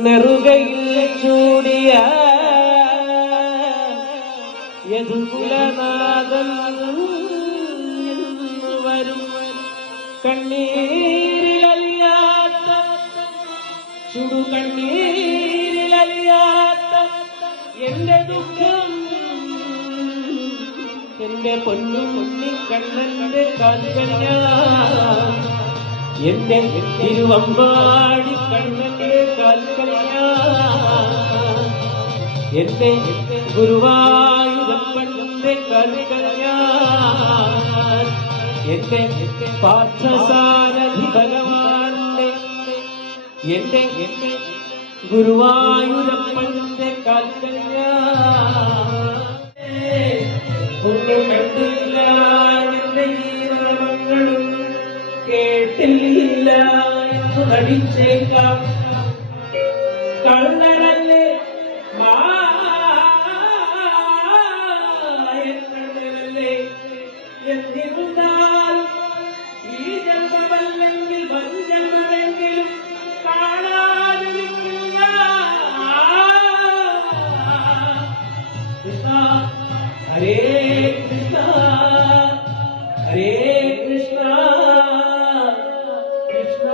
നെറുകയിൽ ചൂടിയ യദുകുലനാഥൻ വരും? കണ്ണീരിലലിയാത്ത ചുടു കണ്ണീരിലലിയാത്ത എന്റെ ദുഃഖം എന്റെ പൊന്നു മുന്നി കണ്ണന്റെ കാൽക്കഞ്ഞ എന്റെ തിരുവമ്പാടി കണ്ണന്റെ കാൽക്കഞ്ഞ എന്റെ ഗുരുവായൂരപ്പന്റെ കാൽക്കഞ്ഞ എന്റെ പാർത്ഥസാരഥി ഭഗവാന്റെ എന്റെ ഗുരുവായൂരപ്പന്റെ കാൽക്കഞ്ഞ ഒന്നും കണ്ടില്ല എന്റെ ഈരമങ്ങളും കേട്ടില്ല എന്ന് നടിച്ചേക്കാം. കള്ളരല്ലേ മായക്കണ്ണല്ലേ എന്നിരുന്നാൽ ഈ ജന്മമല്ലെങ്കിൽ വൻജന്മമെങ്കിലും കാണാതിരിക്കില്ല കൃഷ്ണ ഹരേ കൃഷ്ണ ഹരേ കൃഷ്ണ. കൃഷ്ണ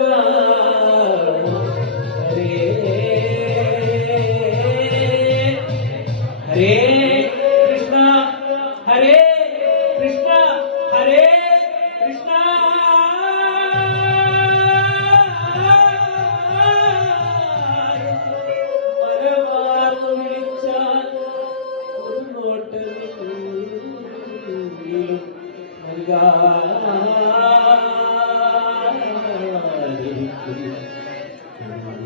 يا اللہ یا